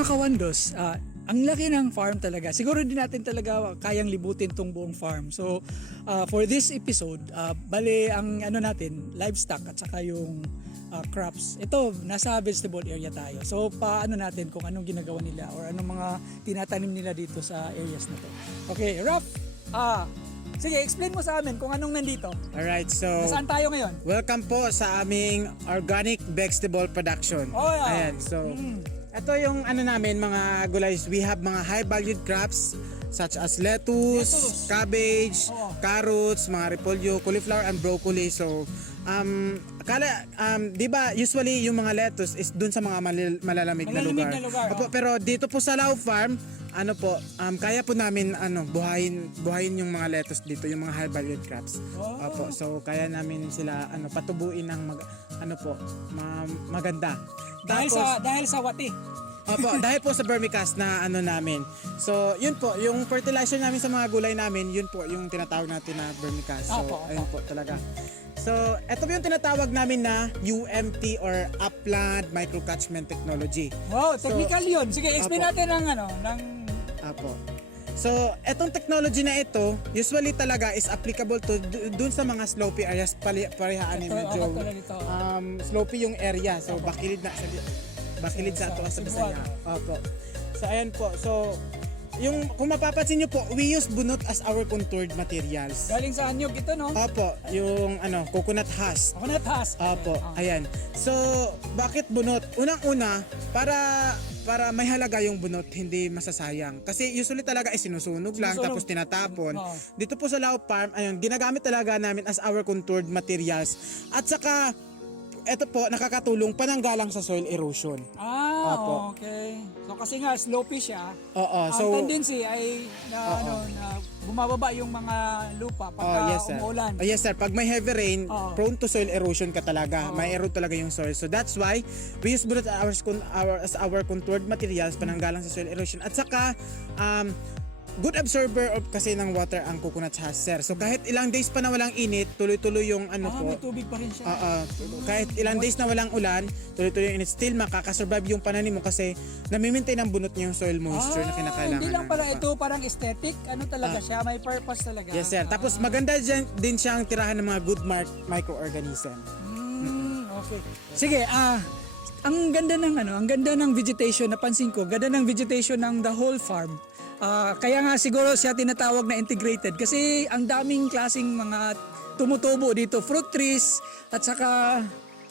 mga kawandos, ang laki ng farm talaga. Siguro din natin talaga kayang libutin tong buong farm. So, for this episode, bale ang ano natin, livestock at saka yung crops. Ito, nasa vegetable area tayo. So, paano natin kung anong ginagawa nila or anong mga tinatanim nila dito sa areas na to. Okay, Raf, sige, explain mo sa amin kung anong nandito. Alright, so Nasaan tayo ngayon? welcome po sa aming organic vegetable production. Oh, yeah. Ayan, so ito yung ano namin mga gulays. We have mga high valued crops such as lettuce, cabbage, carrots, mga repolyo, cauliflower and broccoli. So di ba usually yung mga lettuce is dun sa mga malalamig na lugar. Opo, pero dito po sa Lao Farm, ano po, kaya po namin buhayin yung mga lettuce dito, yung mga high valued crops. Opo, so kaya namin sila patubuin ng maganda. Dahil sa wati. Opo, dahil po sa vermicast na namin. So, yun po, yung fertilizer namin sa mga gulay namin, yun po yung tinatawag natin na vermicast. So, ayun po talaga. So, ito po yung tinatawag namin na UMT or Upland Microcatchment Technology. Wow, technical yun. Sige, explain natin Apo. So, etong technology na ito, usually talaga is applicable to dun sa mga slopey areas, parehaan ni medyo slopey yung area. So, bakilid sa ato sa Bisaya. Opo. So, ayan po. So, kung mapapansin nyo po, we use bunot as our contoured materials. Galing sa anyog ito, no? Opo, yung coconut husk. Coconut husk. Opo, ayan. So, bakit bunot? Unang-una, para may halaga yung bunot, hindi masasayang. Kasi usually talaga sinusunog lang tapos tinatapon. Dito po sa Lao Farm, ayun, ginagamit talaga namin as our contoured materials. At saka, ito po, nakakatulong pananggalang sa soil erosion. Opo. Okay. So kasi nga slopey siya. Oo, Ang tendency ay na bumababa yung mga lupa pagka umuulan. Yes sir, pag may heavy rain, prone to soil erosion ka talaga. May erode talaga yung soil. So that's why we use bunot as our contoured materials pananggalang sa soil erosion. At saka good absorber kasi ng water ang coconut husk, sir. So kahit ilang days pa na walang init, tuloy-tuloy yung may tubig pa rin siya. Kahit ilang days na walang ulan, tuloy-tuloy yung init, still makakasurvive yung pananim mo kasi nami-maintain ang bunot niya yung soil moisture na kinakailangan. Hindi lang pala ito parang aesthetic, talaga siya, may purpose talaga. Yes sir. Tapos maganda din siyang tirahan ng mga good microorganism. Okay. Sige, ang ganda ng vegetation, napansin ko, ganda ng vegetation ng the whole farm. Kaya nga siguro siya tinatawag na integrated kasi ang daming klasing mga tumutubo dito, fruit trees at saka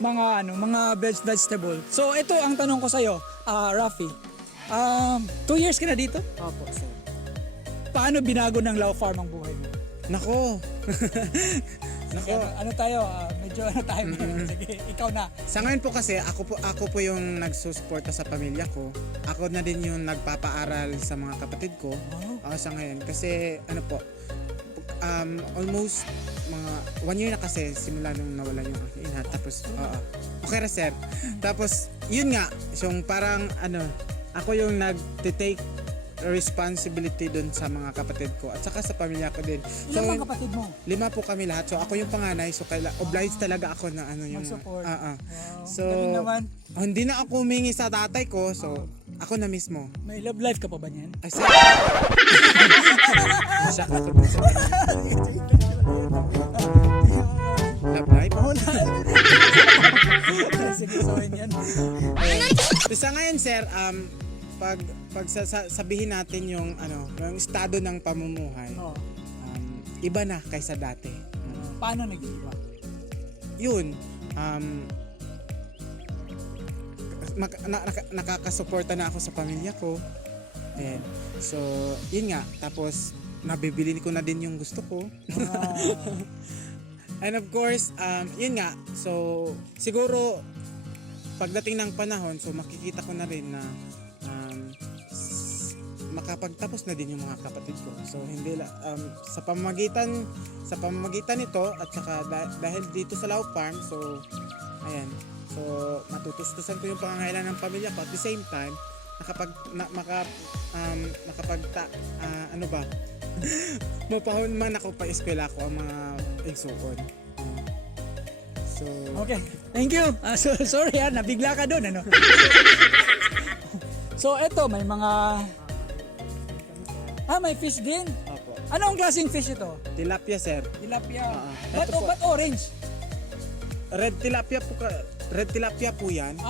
mga vegetable. So ito ang tanong ko sa iyo, Rafi. 2 years ka na dito? Opo, sir. Paano binago ng Lao Farm ang buhay mo? Nako. Medyo tayo. Sige, ikaw na. Sa ngayon po kasi ako po yung nagsusuporta sa pamilya ko. Ako na din yung nagpapaaral sa mga kapatid ko. Sa ngayon kasi almost mga 1 year na kasi simula nung nawala yung aking ina. Tapos okay na sir. Tapos yun nga, yung parang ako yung nag-take responsibility dun sa mga kapatid ko at saka sa pamilya ko din. So, Ilan bang kapatid mo? 5 po kami lahat. So ako yung panganay, so obliged talaga ako na yung mag-support. Wow. So galing naman. hindi na ako humingi sa tatay ko, so ako na mismo. May love life ka pa ba niyan? Ay, sir. Siya ka love life? Sige, so yan. Sa ngayon sir, pag sabihin natin yung yung estado ng pamumuhay, iba na kaysa dati. Paano nag-iba? Yun, nakakasuporta na ako sa pamilya ko. And so, yun nga, tapos nabibili ko na din yung gusto ko. And of course, yun nga, so siguro pagdating ng panahon, so makikita ko na rin na makapagtapos na din yung mga kapatid ko. So hindi sa pamamagitan nito at saka dahil dito sa Lao Farm, so ayan. So matutustusan ko yung pangangailangan ng pamilya ko at the same time mapahon man ako pa eskwela ko ang mga igsuon. So okay, thank you. Sorry nabigla ka doon So eto, may mga... may fish din. Opo. Anong klaseng fish ito? Tilapia, sir. Tilapia. Ito po. Ba't orange? Red tilapia po yan.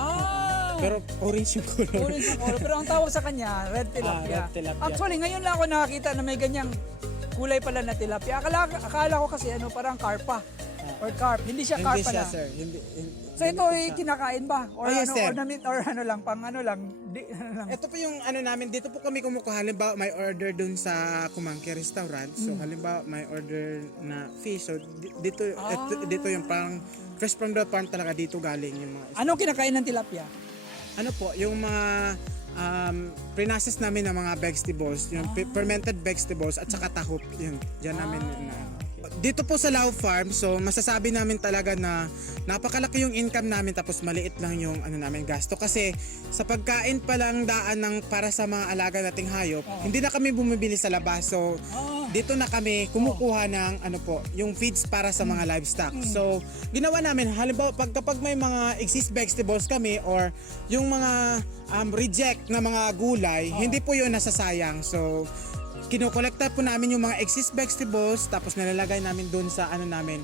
Pero orange yung color. Orange yung color. Pero ang tawag sa kanya, red tilapia. Red tilapia. Actually, ngayon lang ako nakakita na may ganyang kulay pala na tilapia. Akala ko kasi parang carpa. Or carp. Hindi siya carp Hindi siya, pala. sir. So ito ay kinakain ba? Or Yes, sir. or ano lang, pang ano lang. Ito po yung ano namin, dito po kami kumukuha. Halimbawa, may order dun sa Kumangki Restaurant. So, halimbawa, may order na fish. So, dito yung parang fresh from the farm talaga dito galing yung mga Anong kinakain ng tilapia? ano po, yung mga pre-process namin ng mga vegetables, yung fermented vegetables at saka tahop, yun, dyan namin na. Dito po sa Lao Farm, so masasabi namin talaga na napakalaki yung income namin tapos maliit lang yung ano namin gasto kasi sa pagkain pa lang daan ng para sa mga alaga nating hayop, hindi na kami bumibili sa labas. So dito na kami kumukuha ng ano po, yung feeds para sa mga livestock. So ginawa namin halimbawa kapag may mga exist vegetables kami or yung mga reject na mga gulay, hindi po yun nasasayang. So kinokolekta po namin yung mga exist vegetables tapos nalalagay namin doon sa ano namin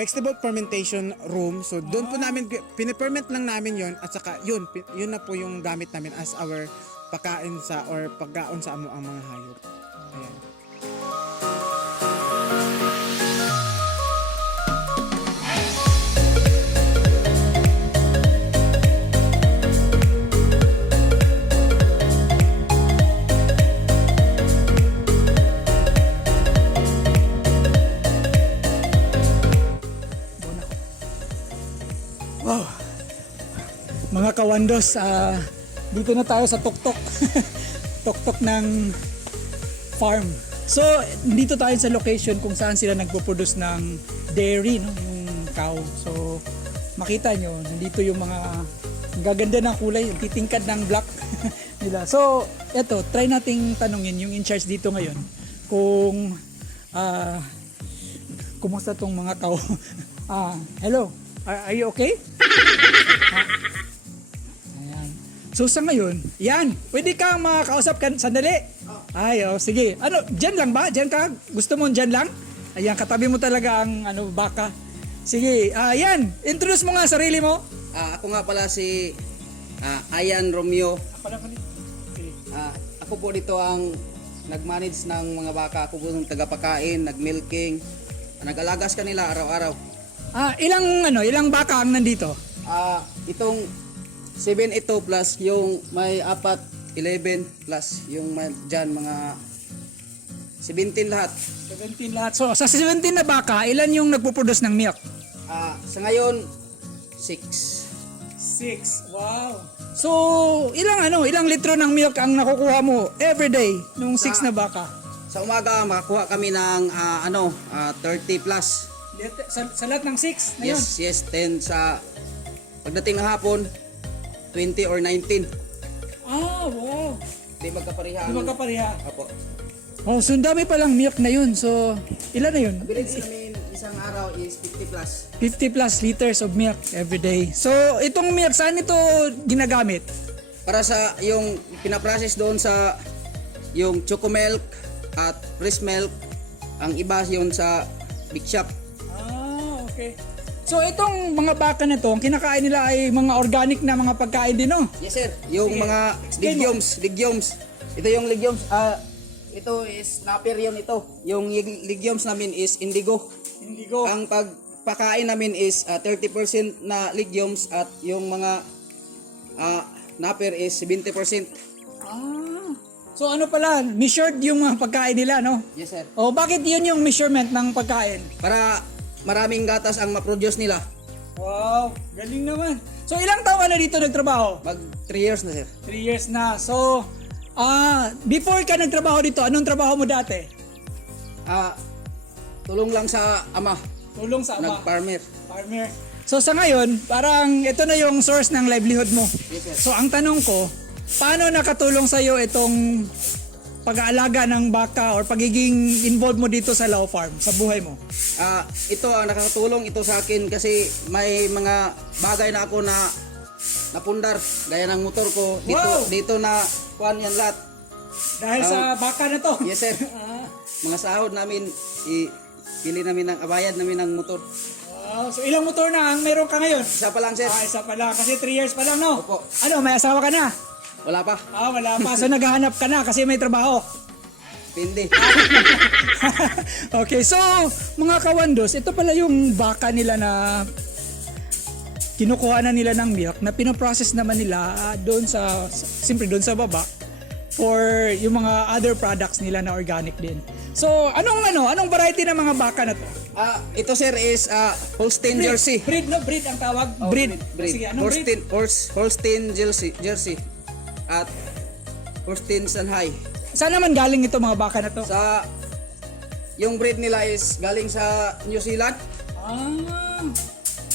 vegetable fermentation room. So doon po namin piniperment lang namin yon at saka yun na po yung gamit namin as our pagkain sa or pagkaon sa ang mga hayop. Ayan. Wow. Mga kawandos, dito na tayo sa tuktok. Tuktok ng farm. So, dito tayo sa location kung saan sila nagpo-produce ng dairy, no? Yung cow. So, makita nyo, nandito yung mga ang gaganda ng kulay, yung titingkad ng black nila. So, eto, try nating tanungin yung in charge dito ngayon kung kumusta tong mga cow. Hello, are you okay? Ayan. So sa ngayon, yan, pwede kang makakausap kan sandali. Ay, sige. Ano, dyan lang ba? Dyan ka? Gusto mo dyan lang? Ayan, katabi mo talaga ang baka. Sige, yan. Introduce mo nga sarili mo. Ako nga pala si Ayan Romeo. Ako po dito ang nag-manage ng mga baka. Ako po yung tagapakain, nag-milking, nag-alagas kanila araw-araw. Ilang baka ang nandito? Itong 7 ito plus yung may 11 plus yung dyan mga 17 lahat. 17 lahat. So sa 17 na baka, ilan yung nagpo-produce ng milk? Sa ngayon, 6. 6. Wow. So ilang litro ng milk ang nakukuha mo every day nung 6 na baka? Sa umaga, makakuha kami ng 30 plus. Sa lahat ng 6 na yun? Yes, 10 sa pagdating ng hapon, 20 or 19. Wow. Di magkapariha. Di magkapariha. Apo. Oh, so ang dami palang milk na yun. So, ilan na yun? Abilis namin isang araw is 50 plus. 50 plus liters of milk every day. So, itong milk, saan ito ginagamit? Para sa yung pinaprocess doon sa yung choco milk at fresh milk, ang iba yun sa big shop. Okay. So, itong mga baka na to, ang kinakain nila ay mga organic na mga pagkain din, no? Yes sir, yung Sige. mga Explain mo. legumes. Ito yung legumes, ito is napir yun ito. Yung legumes namin is indigo. Indigo. Ang pagpakain namin is 30% na legumes at yung mga napir is 70%. So, ano pala, measured yung mga pagkain nila, no? Yes sir. O, bakit yun yung measurement ng pagkain? Para maraming gatas ang ma-produce nila. Wow, galing naman. So, ilang taon ka na dito nagtrabaho? Mag 3 years na sir. 3 years na. So, before ka nagtrabaho dito, anong trabaho mo dati? Tulong lang sa ama, Tulong sa ama. nag-farmer. Farmer. So sa ngayon, parang ito na yung source ng livelihood mo. Yes, sir. So ang tanong ko, paano nakatulong sa iyo itong pag-aalaga ng baka or pagiging involved mo dito sa Lao Farm, sa buhay mo? Ito ang nakakatulong ito sa akin kasi may mga bagay na ako na napundar gaya ng motor ko dito Wow! dito na kuan yan lahat. Dahil sa baka na to. Yes sir. Ah, Mga sahod namin pili namin ng bayad namin ng motor. wow. So ilang motor na ang meron ka ngayon? Isa pa lang sir. Isa pa lang kasi 3 years pa lang, no? Opo. Ano, may asawa ka na? Wala pa. Wala pa. So naghahanap ka na kasi may trabaho. Pindi. Okay, so mga kawandos, ito pala yung baka nila na kinukuha na nila ng milk na pinoprocess naman nila doon siyempre doon sa baba for yung mga other products nila na organic din. So, anong variety ng mga baka na to? Ito sir is Holstein Jersey. Breed, no? Breed ang tawag? Oh, breed. breed. Sige, anong breed? Holstein Jersey. At Holstein Shanghai. Saan naman galing ito mga baka na to? Yung breed nila is galing sa New Zealand.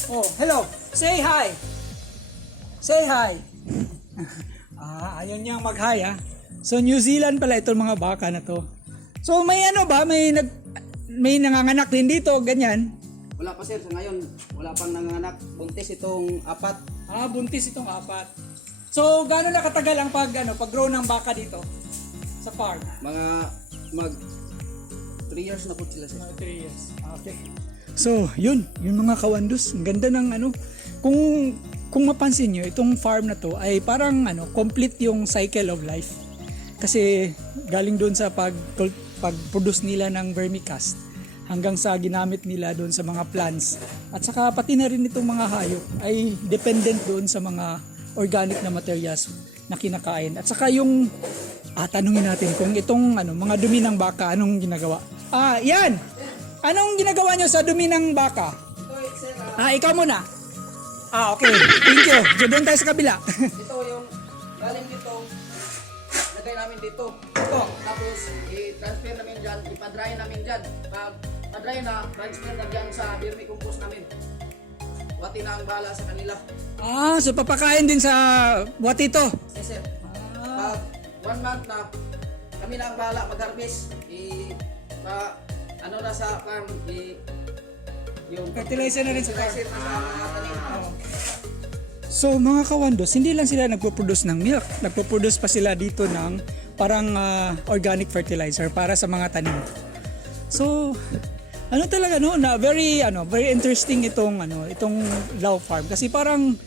Oh, hello. Say hi. Say hi. Ayun niyang mag-hi So New Zealand pala itong mga baka na to. So may may nanganganak din dito, ganyan. Wala pa sir, sa ngayon wala pang nanganak. Buntis itong 4. Buntis itong 4. So gaano na katagal ang pag-grow ng baka dito sa farm? Mag 3 years na po sila sir. 3 years. Okay. So, yun mga kawandos. Ang ganda ng kung mapansin nyo, itong farm na to ay parang complete yung cycle of life. Kasi galing doon sa pag-produce nila ng vermicast hanggang sa ginamit nila doon sa mga plants. At saka pati na rin itong mga hayop ay dependent doon sa mga organic na materials na kinakain. At saka yung tanungin natin kung itong mga dumi ng baka anong ginagawa. Yan. Anong ginagawa nyo sa dumi ng baka? Ikaw muna. Okay. Thank you. Doon tayo sa kabila. Ito yung galing dito. Lagay namin dito. Ito. Tapos i-transfer namin dyan. Ipa-dry namin dyan. Pag pa-dry na, transfer na dyan sa vermicompost namin. Wati na ang bahala sa kanila. So papakain din sa watito. Yes sir. Pag 1 month na, kami na ang bahala mag-harvest. Na sa farm, yung Fertilizer na rin sa farm. fertilizer na sa mga tanim. So mga kawandos, hindi lang sila nagpo-produce ng milk. Nagpo-produce pa sila dito ng parang organic fertilizer para sa mga tanim. So talaga na very interesting itong Lao Farm kasi parang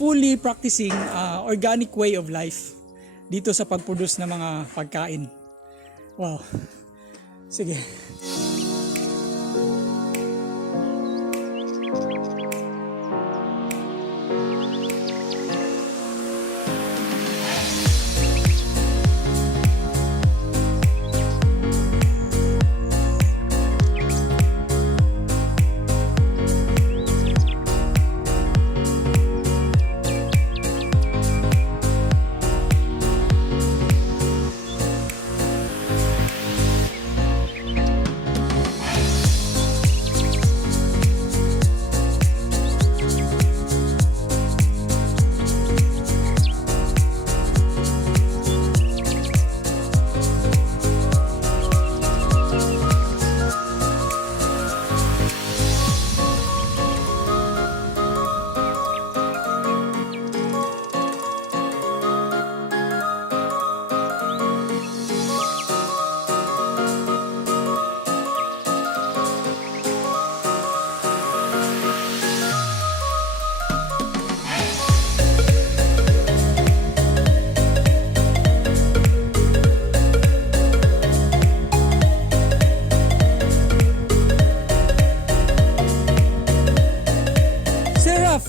fully practicing organic way of life dito sa pag-produce ng mga pagkain. Wow. Sige.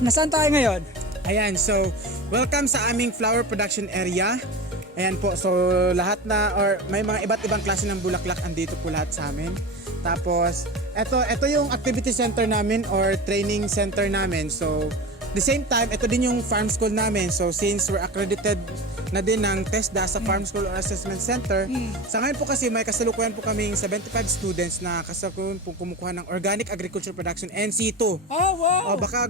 Nasaan tayo ngayon? Ayan, so welcome sa aming flower production area. Ayan po, so lahat may mga iba't ibang klase ng bulaklak andito po lahat sa amin. Tapos, ito yung activity center namin or training center namin. So, the same time, ito din yung farm school namin. So, since we're accredited na din ng TESDA sa Farm School or Assessment Center, sa ngayon po kasi may kasalukuyan po kaming 75 students na kasalukuyan po kumukuha ng Organic Agriculture Production NC2. Wow! Baka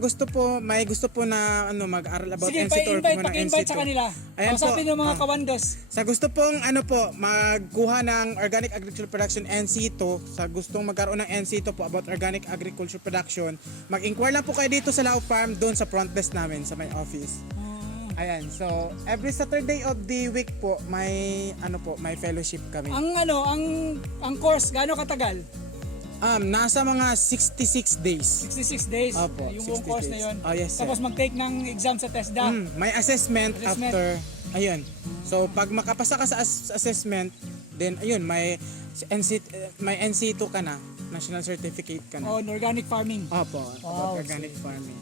may gusto po na mag-aral about Sige, NC2 or kumuha ng paki-invite NC2. sa kanila. Ayan Kausapin po, ng mga kawandos. Sa gusto pong magkuha ng Organic Agriculture Production NC2, sa gustong magkaroon ng NC2 po about Organic Agriculture Production, mag-inquire lang po kayo dito sa Lao Farm doon sa front desk namin sa my office. Ayan, so every Saturday of the week po may may fellowship kami. Ang course gaano katagal? Nasa mga 66 days. 66 days. Opo, yung buong 66 course na days. yun. Oh, yes, sir. Tapos mag-take ng exam sa TESDA. May assessment Assessment. after, ayun. So pag makapasa ka sa assessment, then ayun, may NC2 ka na, National Certificate ka na. On organic farming. Opo, Wow, about organic farming.